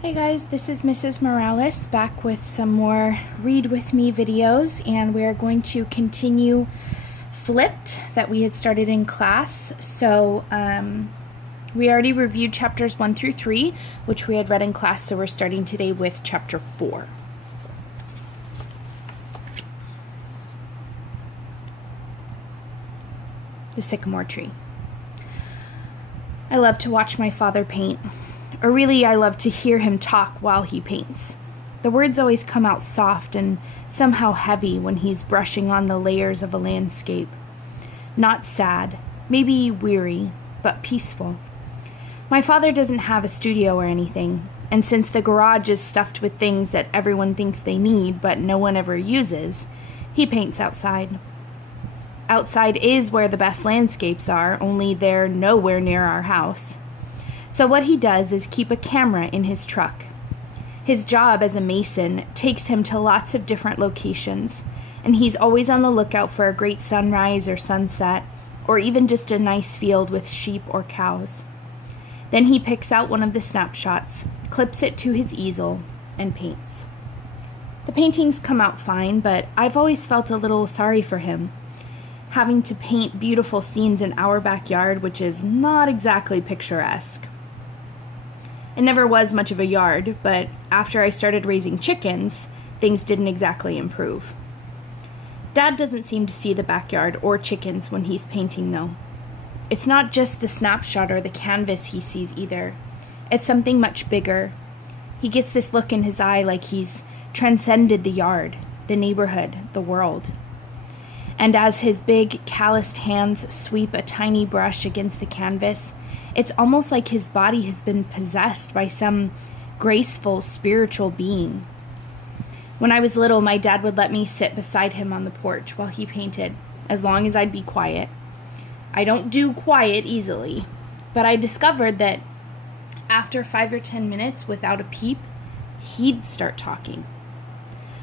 Hey guys, this is Mrs. Morales back with some more Read With Me videos, and we're going to continue Flipped that we had started in class. So we already reviewed chapters 1 through 3, which we had read in class, so we're starting today with chapter 4. The Sycamore Tree. I love to watch my father paint. Or really, I love to hear him talk while he paints. The words always come out soft and somehow heavy when he's brushing on the layers of a landscape. Not sad, maybe weary, but peaceful. My father doesn't have a studio or anything, and since the garage is stuffed with things that everyone thinks they need but no one ever uses, he paints outside. Outside is where the best landscapes are, only they're nowhere near our house. So what he does is keep a camera in his truck. His job as a mason takes him to lots of different locations, and he's always on the lookout for a great sunrise or sunset, or even just a nice field with sheep or cows. Then he picks out one of the snapshots, clips it to his easel, and paints. The paintings come out fine, but I've always felt a little sorry for him, having to paint beautiful scenes in our backyard, which is not exactly picturesque. It never was much of a yard, but after I started raising chickens, things didn't exactly improve. Dad doesn't seem to see the backyard or chickens when he's painting, though. It's not just the snapshot or the canvas he sees either. It's something much bigger. He gets this look in his eye like he's transcended the yard, the neighborhood, the world. And as his big, calloused hands sweep a tiny brush against the canvas, it's almost like his body has been possessed by some graceful, spiritual being. When I was little, my dad would let me sit beside him on the porch while he painted, as long as I'd be quiet. I don't do quiet easily, but I discovered that after 5 or 10 minutes without a peep, he'd start talking.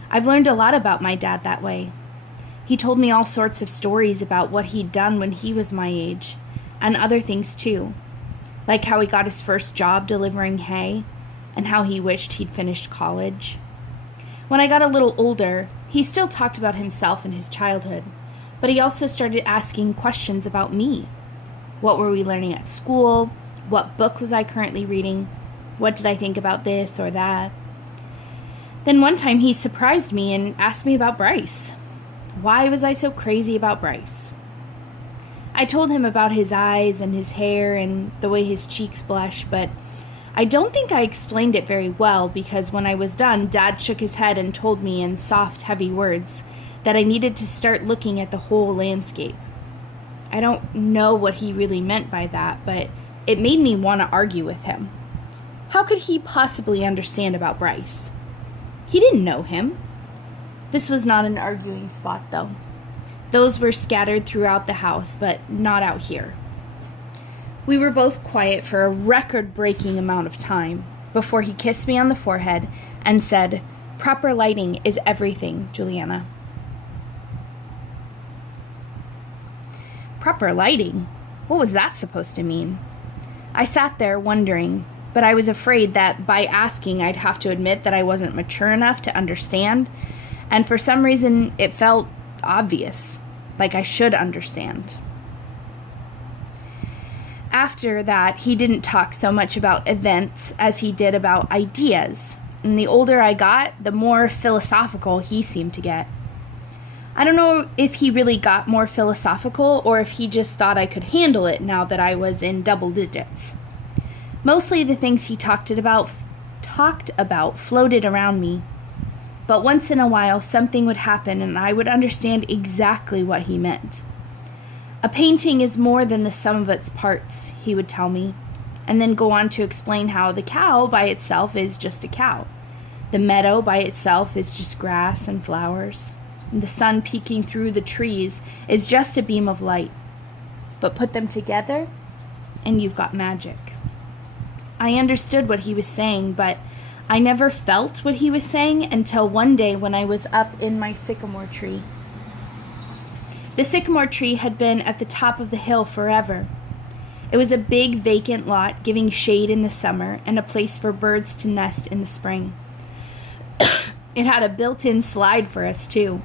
I've learned a lot about my dad that way. He told me all sorts of stories about what he'd done when he was my age, and other things too, like how he got his first job delivering hay, and how he wished he'd finished college. When I got a little older, he still talked about himself and his childhood, but he also started asking questions about me. What were we learning at school? What book was I currently reading? What did I think about this or that? Then one time he surprised me and asked me about Bryce. Why was I so crazy about Bryce? I told him about his eyes and his hair and the way his cheeks blush, but I don't think I explained it very well because when I was done, Dad shook his head and told me in soft, heavy words that I needed to start looking at the whole landscape. I don't know what he really meant by that, but it made me want to argue with him. How could he possibly understand about Bryce? He didn't know him. This was not an arguing spot, though. Those were scattered throughout the house, but not out here. We were both quiet for a record-breaking amount of time before he kissed me on the forehead and said, "Proper lighting is everything, Juliana." Proper lighting? What was that supposed to mean? I sat there wondering, but I was afraid that by asking I'd have to admit that I wasn't mature enough to understand, and for some reason it felt obvious, like I should understand. After that, he didn't talk so much about events as he did about ideas, and the older I got, the more philosophical he seemed to get. I don't know if he really got more philosophical or if he just thought I could handle it now that I was in double digits. Mostly the things he talked about floated around me. But once in a while, something would happen and I would understand exactly what he meant. A painting is more than the sum of its parts, he would tell me, and then go on to explain how the cow by itself is just a cow. The meadow by itself is just grass and flowers. And the sun peeking through the trees is just a beam of light. But put them together, and you've got magic. I understood what he was saying, but I never felt what he was saying until one day when I was up in my sycamore tree. The sycamore tree had been at the top of the hill forever. It was a big vacant lot giving shade in the summer and a place for birds to nest in the spring. It had a built-in slide for us, too.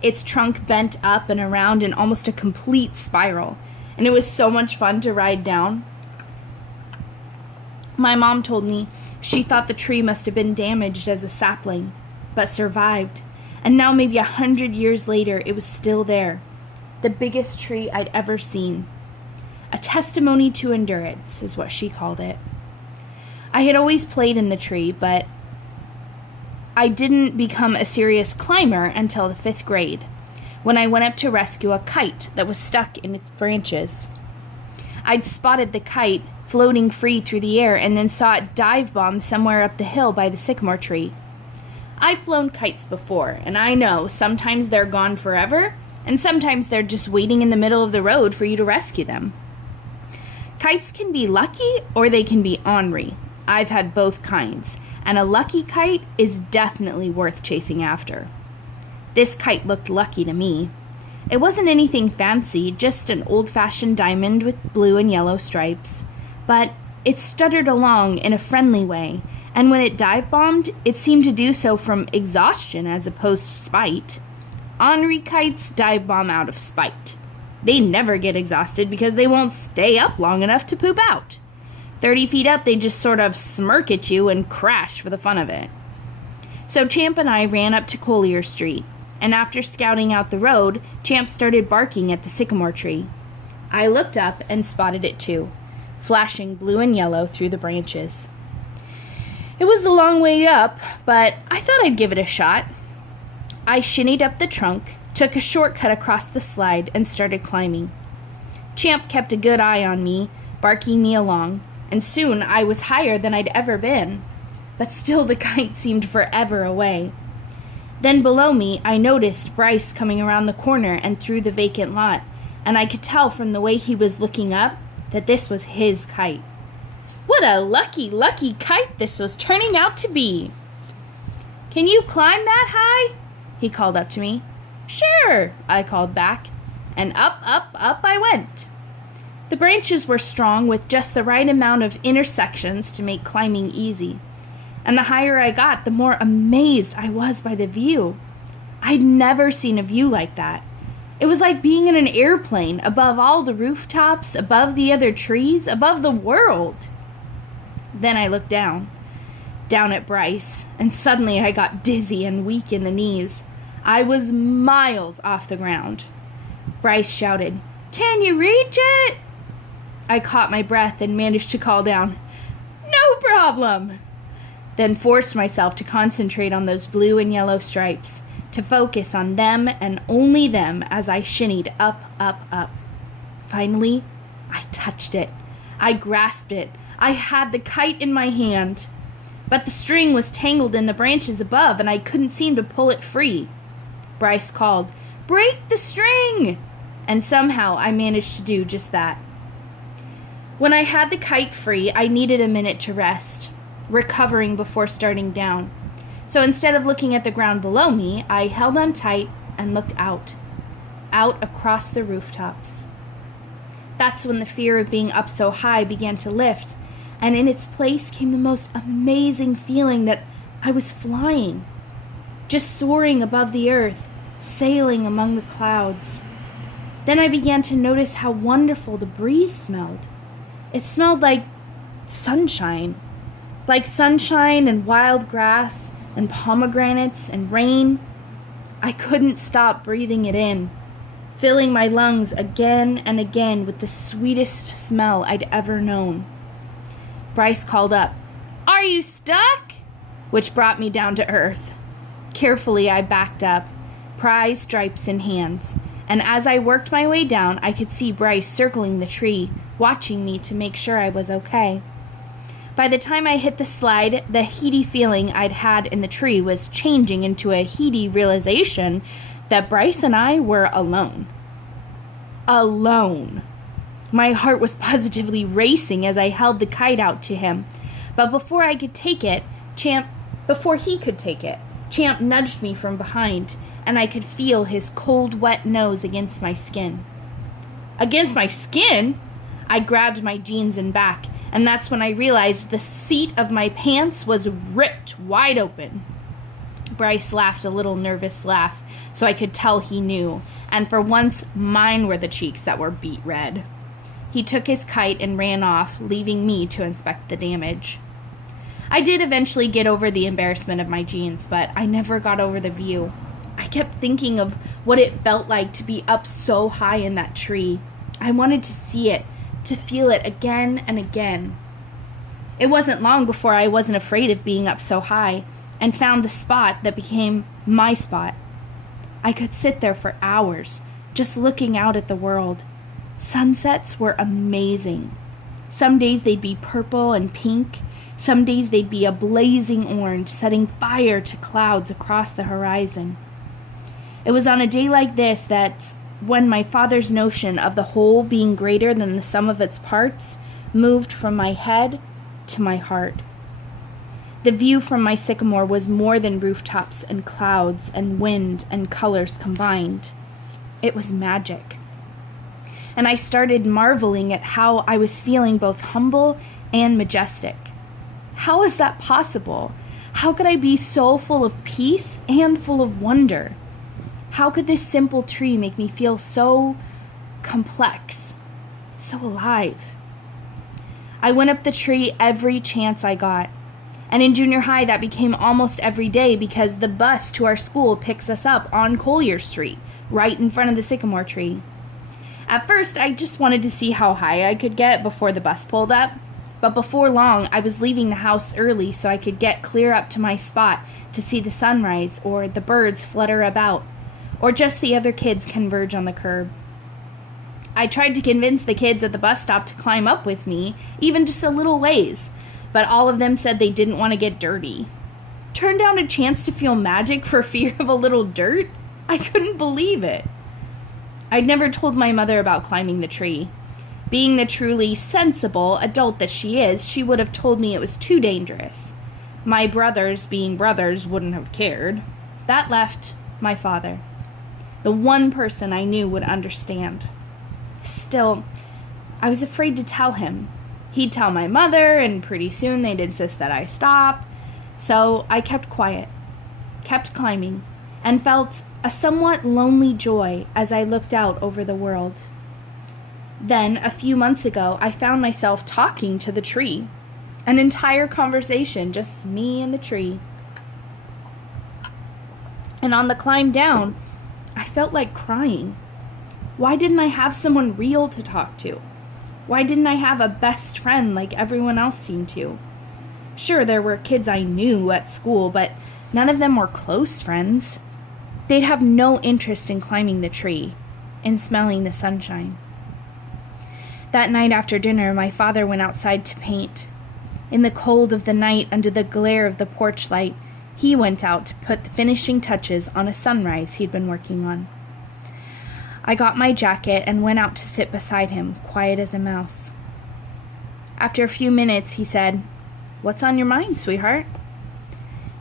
Its trunk bent up and around in almost a complete spiral, and it was so much fun to ride down. My mom told me she thought the tree must have been damaged as a sapling, but survived, and now maybe 100 years later it was still there, the biggest tree I'd ever seen. A testimony to endurance is what she called it. I had always played in the tree, but I didn't become a serious climber until the 5th grade, when I went up to rescue a kite that was stuck in its branches. I'd spotted the kite floating free through the air and then saw it dive bomb somewhere up the hill by the sycamore tree. I've flown kites before, and I know sometimes they're gone forever, and sometimes they're just waiting in the middle of the road for you to rescue them. Kites can be lucky or they can be ornery. I've had both kinds, and a lucky kite is definitely worth chasing after. This kite looked lucky to me. It wasn't anything fancy, just an old-fashioned diamond with blue and yellow stripes, but it stuttered along in a friendly way, and when it dive-bombed, it seemed to do so from exhaustion as opposed to spite. Ornery kites dive-bomb out of spite. They never get exhausted because they won't stay up long enough to poop out. 30 feet up, they just sort of smirk at you and crash for the fun of it. So Champ and I ran up to Collier Street, and after scouting out the road, Champ started barking at the sycamore tree. I looked up and spotted it too, flashing blue and yellow through the branches. It was a long way up, but I thought I'd give it a shot. I shinnied up the trunk, took a shortcut across the slide, and started climbing. Champ kept a good eye on me, barking me along, and soon I was higher than I'd ever been. But still the kite seemed forever away. Then below me, I noticed Bryce coming around the corner and through the vacant lot, and I could tell from the way he was looking up that this was his kite. What a lucky, lucky kite this was turning out to be! "Can you climb that high?" he called up to me. "Sure," I called back, and up, up, up I went. The branches were strong with just the right amount of intersections to make climbing easy. And the higher I got, the more amazed I was by the view. I'd never seen a view like that. It was like being in an airplane, above all the rooftops, above the other trees, above the world. Then I looked down at Bryce, and suddenly I got dizzy and weak in the knees. I was miles off the ground. Bryce shouted, "Can you reach it?" I caught my breath and managed to call down, "No problem," then forced myself to concentrate on those blue and yellow stripes, to focus on them and only them as I shinnied up, up, up. Finally, I touched it. I grasped it. I had the kite in my hand. But the string was tangled in the branches above, and I couldn't seem to pull it free. Bryce called, "Break the string!" And somehow I managed to do just that. When I had the kite free, I needed a minute to rest, recovering before starting down. So instead of looking at the ground below me, I held on tight and looked out across the rooftops. That's when the fear of being up so high began to lift, and in its place came the most amazing feeling that I was flying, just soaring above the earth, sailing among the clouds. Then I began to notice how wonderful the breeze smelled. It smelled like sunshine and wild grass and pomegranates and rain. I couldn't stop breathing it in, filling my lungs again and again with the sweetest smell I'd ever known. Bryce called up, "Are you stuck?" which brought me down to earth. Carefully I backed up, prize stripes in hands, and as I worked my way down, I could see Bryce circling the tree, watching me to make sure I was okay. By the time I hit the slide, the heady feeling I'd had in the tree was changing into a heady realization that Bryce and I were alone. Alone. My heart was positively racing as I held the kite out to him, but before he could take it, Champ nudged me from behind, and I could feel his cold, wet nose against my skin. Against my skin? I grabbed my jeans and back, and that's when I realized the seat of my pants was ripped wide open. Bryce laughed a little nervous laugh, so I could tell he knew, and for once mine were the cheeks that were beet red. He took his kite and ran off, leaving me to inspect the damage. I did eventually get over the embarrassment of my jeans, but I never got over the view. I kept thinking of what it felt like to be up so high in that tree. I wanted to see it, to feel it again and again. It wasn't long before I wasn't afraid of being up so high, and found the spot that became my spot. I could sit there for hours, just looking out at the world. Sunsets were amazing. Some days they'd be purple and pink. Some days they'd be a blazing orange, setting fire to clouds across the horizon. It was on a day like this that when my father's notion of the whole being greater than the sum of its parts moved from my head to my heart. The view from my sycamore was more than rooftops and clouds and wind and colors combined. It was magic. And I started marveling at how I was feeling both humble and majestic. How is that possible? How could I be so full of peace and full of wonder? How could this simple tree make me feel so complex, so alive? I went up the tree every chance I got. And in junior high, that became almost every day because the bus to our school picks us up on Collier Street, right in front of the sycamore tree. At first, I just wanted to see how high I could get before the bus pulled up. But before long, I was leaving the house early so I could get clear up to my spot to see the sunrise or the birds flutter about, or just the other kids converge on the curb. I tried to convince the kids at the bus stop to climb up with me, even just a little ways, but all of them said they didn't want to get dirty. Turn down a chance to feel magic for fear of a little dirt? I couldn't believe it. I'd never told my mother about climbing the tree. Being the truly sensible adult that she is, she would have told me it was too dangerous. My brothers, being brothers, wouldn't have cared. That left my father, the one person I knew would understand. Still, I was afraid to tell him. He'd tell my mother, and pretty soon they'd insist that I stop. So I kept quiet, kept climbing, and felt a somewhat lonely joy as I looked out over the world. Then, a few months ago, I found myself talking to the tree. An entire conversation, just me and the tree. And on the climb down, I felt like crying. Why didn't I have someone real to talk to? Why didn't I have a best friend like everyone else seemed to? Sure, there were kids I knew at school, but none of them were close friends. They'd have no interest in climbing the tree, in smelling the sunshine. That night after dinner, my father went outside to paint. In the cold of the night, under the glare of the porch light, he went out to put the finishing touches on a sunrise he'd been working on. I got my jacket and went out to sit beside him, quiet as a mouse. After a few minutes, he said, "What's on your mind, sweetheart?"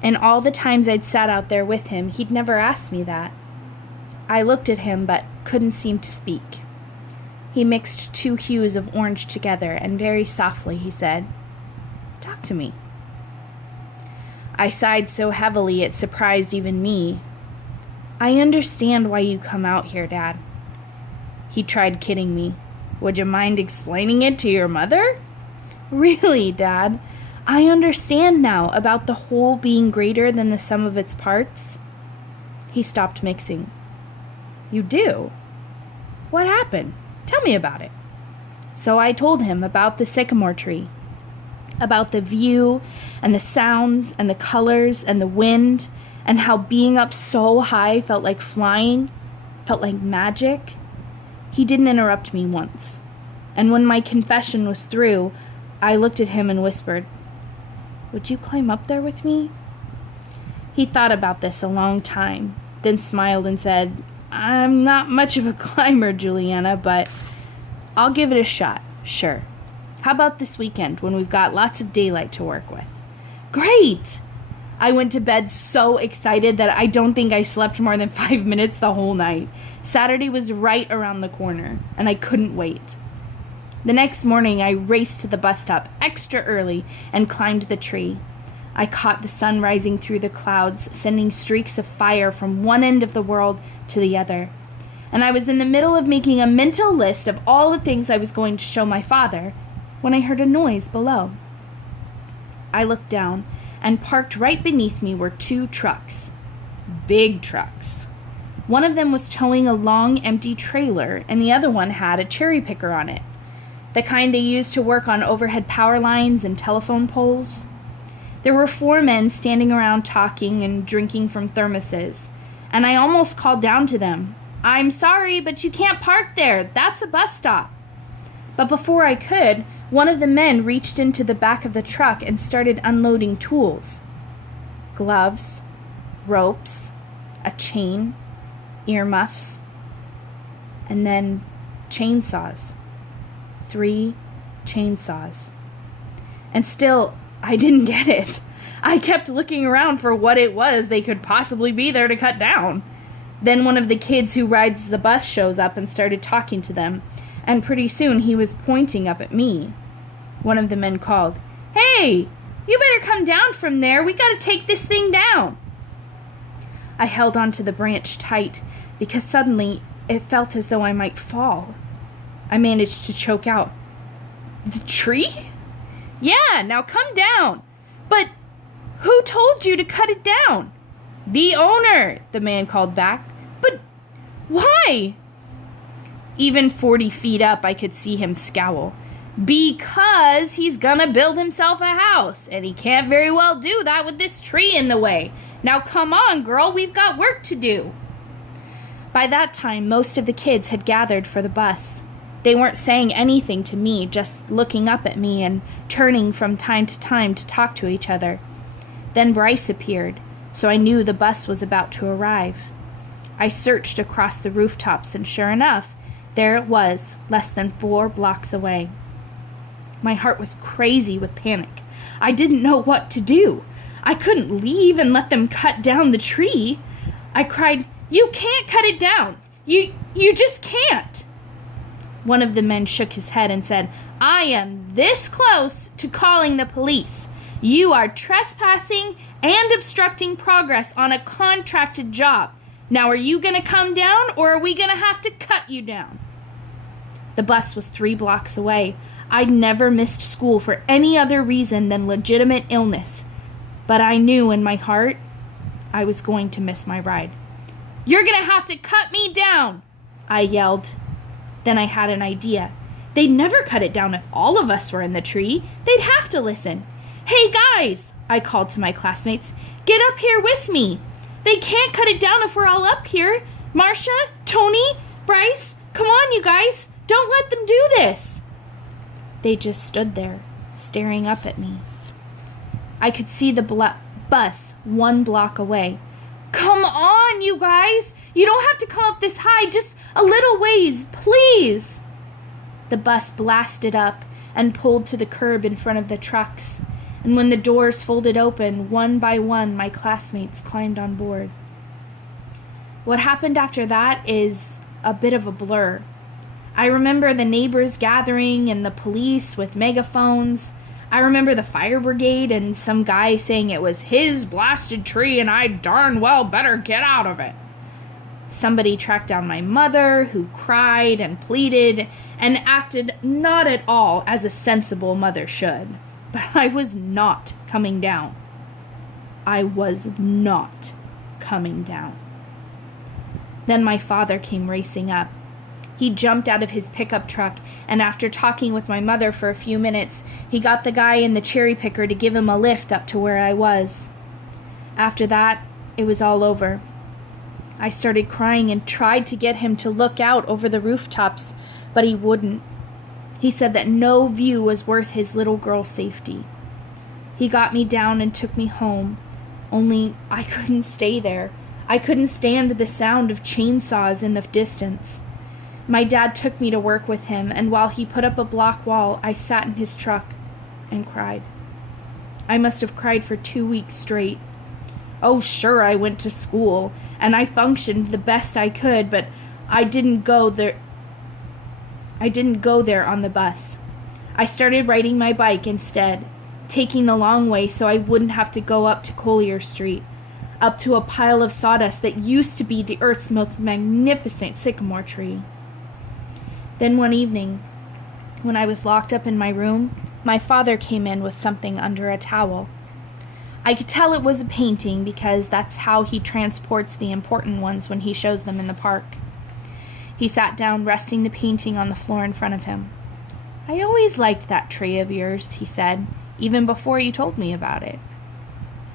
And all the times I'd sat out there with him, he'd never asked me that. I looked at him, but couldn't seem to speak. He mixed two hues of orange together, and very softly he said, "Talk to me." I sighed so heavily it surprised even me. "I understand why you come out here, Dad." He tried kidding me. "Would you mind explaining it to your mother?" "Really, Dad, I understand now about the whole being greater than the sum of its parts." He stopped mixing. "You do? What happened? Tell me about it." So I told him about the sycamore tree, about the view and the sounds and the colors and the wind, and how being up so high felt like flying, felt like magic. He didn't interrupt me once. And when my confession was through, I looked at him and whispered, "Would you climb up there with me?" He thought about this a long time, then smiled and said, "I'm not much of a climber, Juliana, but I'll give it a shot, sure. How about this weekend when we've got lots of daylight to work with?" "Great!" I went to bed so excited that I don't think I slept more than 5 minutes the whole night. Saturday was right around the corner, and I couldn't wait. The next morning, I raced to the bus stop extra early and climbed the tree. I caught the sun rising through the clouds, sending streaks of fire from one end of the world to the other. And I was in the middle of making a mental list of all the things I was going to show my father when I heard a noise below. I looked down, and parked right beneath me were 2 trucks. Big trucks. One of them was towing a long, empty trailer, and the other one had a cherry picker on it, the kind they use to work on overhead power lines and telephone poles. There were 4 men standing around talking and drinking from thermoses, and I almost called down to them, "I'm sorry, but you can't park there. That's a bus stop." But before I could, one of the men reached into the back of the truck and started unloading tools. Gloves, ropes, a chain, earmuffs, and then chainsaws. 3 chainsaws. And still, I didn't get it. I kept looking around for what it was they could possibly be there to cut down. Then one of the kids who rides the bus shows up and started talking to them, and pretty soon he was pointing up at me. One of the men called, "Hey, you better come down from there. We gotta take this thing down." I held onto the branch tight because suddenly it felt as though I might fall. I managed to choke out, "The tree? Yeah, now come down. But who told you to cut it down?" "The owner," the man called back. "But why?" Even 40 feet up, I could see him scowl. "Because he's gonna build himself a house, and he can't very well do that with this tree in the way. Now come on, girl, we've got work to do." By that time, most of the kids had gathered for the bus. They weren't saying anything to me, just looking up at me and turning from time to time to talk to each other. Then Bryce appeared, so I knew the bus was about to arrive. I searched across the rooftops, and sure enough, there it was, less than 4 blocks away. My heart was crazy with panic. I didn't know what to do. I couldn't leave and let them cut down the tree. I cried, "You can't cut it down. You just can't." One of the men shook his head and said, "I am this close to calling the police. You are trespassing and obstructing progress on a contracted job. Now, are you going to come down, or are we going to have to cut you down?" The bus was 3 blocks away. I'd never missed school for any other reason than legitimate illness. But I knew in my heart I was going to miss my ride. "You're going to have to cut me down," I yelled. Then I had an idea. They'd never cut it down if all of us were in the tree. They'd have to listen. "Hey guys," I called to my classmates, "get up here with me. They can't cut it down if we're all up here. Marcia, Tony, Bryce, come on you guys. Don't let them do this." They just stood there, staring up at me. I could see the bus 1 block away. "Come on, you guys. You don't have to come up this high. Just a little ways, please." The bus blasted up and pulled to the curb in front of the trucks. And when the doors folded open, one by one, my classmates climbed on board. What happened after that is a bit of a blur. I remember the neighbors gathering and the police with megaphones. I remember the fire brigade and some guy saying it was his blasted tree and I darn well better get out of it. Somebody tracked down my mother, who cried and pleaded and acted not at all as a sensible mother should. But I was not coming down. I was not coming down. Then my father came racing up. He jumped out of his pickup truck, and after talking with my mother for a few minutes, he got the guy in the cherry picker to give him a lift up to where I was. After that, it was all over. I started crying and tried to get him to look out over the rooftops, but he wouldn't. He said that no view was worth his little girl's safety. He got me down and took me home, only I couldn't stay there. I couldn't stand the sound of chainsaws in the distance. My dad took me to work with him, and while he put up a block wall, I sat in his truck and cried. I must have cried for 2 weeks straight. Oh, sure, I went to school, and I functioned the best I could, but I didn't go there. I didn't go there on the bus. I started riding my bike instead, taking the long way so I wouldn't have to go up to Collier Street, up to a pile of sawdust that used to be the Earth's most magnificent sycamore tree. Then one evening, when I was locked up in my room, my father came in with something under a towel. I could tell it was a painting because that's how he transports the important ones when he shows them in the park. He sat down, resting the painting on the floor in front of him. "I always liked that tree of yours," he said, "even before you told me about it."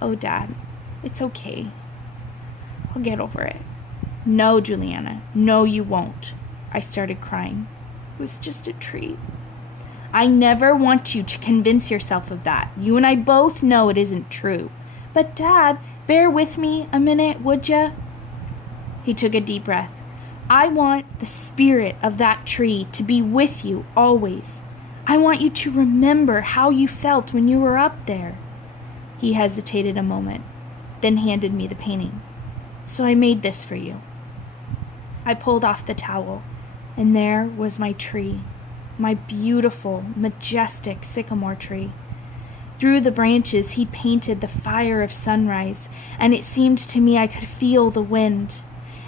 "Oh, Dad, it's okay. I'll get over it." "No, Juliana, no, you won't." I started crying. "It was just a tree." "I never want you to convince yourself of that. You and I both know it isn't true." "But, Dad, bear with me a minute, would ya?" He took a deep breath. "I want the spirit of that tree to be with you always. I want you to remember how you felt when you were up there." He hesitated a moment, then handed me the painting. "So I made this for you." I pulled off the towel, and there was my tree, my beautiful, majestic sycamore tree. Through the branches he'd painted the fire of sunrise, and it seemed to me I could feel the wind.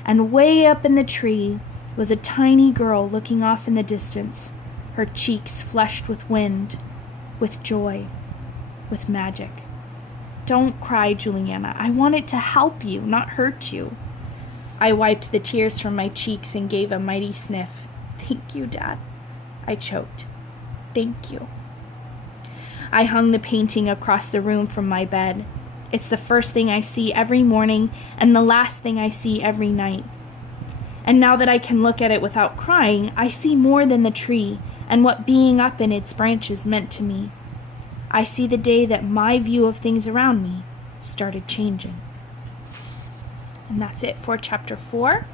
And way up in the tree was a tiny girl looking off in the distance, her cheeks flushed with wind, with joy, with magic. "Don't cry, Juliana. I wanted to help you, not hurt you." I wiped the tears from my cheeks and gave a mighty sniff. "Thank you, Dad." I choked. "Thank you." I hung the painting across the room from my bed. It's the first thing I see every morning and the last thing I see every night. And now that I can look at it without crying, I see more than the tree and what being up in its branches meant to me. I see the day that my view of things around me started changing. And that's it for chapter 4.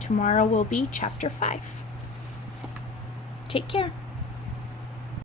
Tomorrow will be chapter 5. Take care.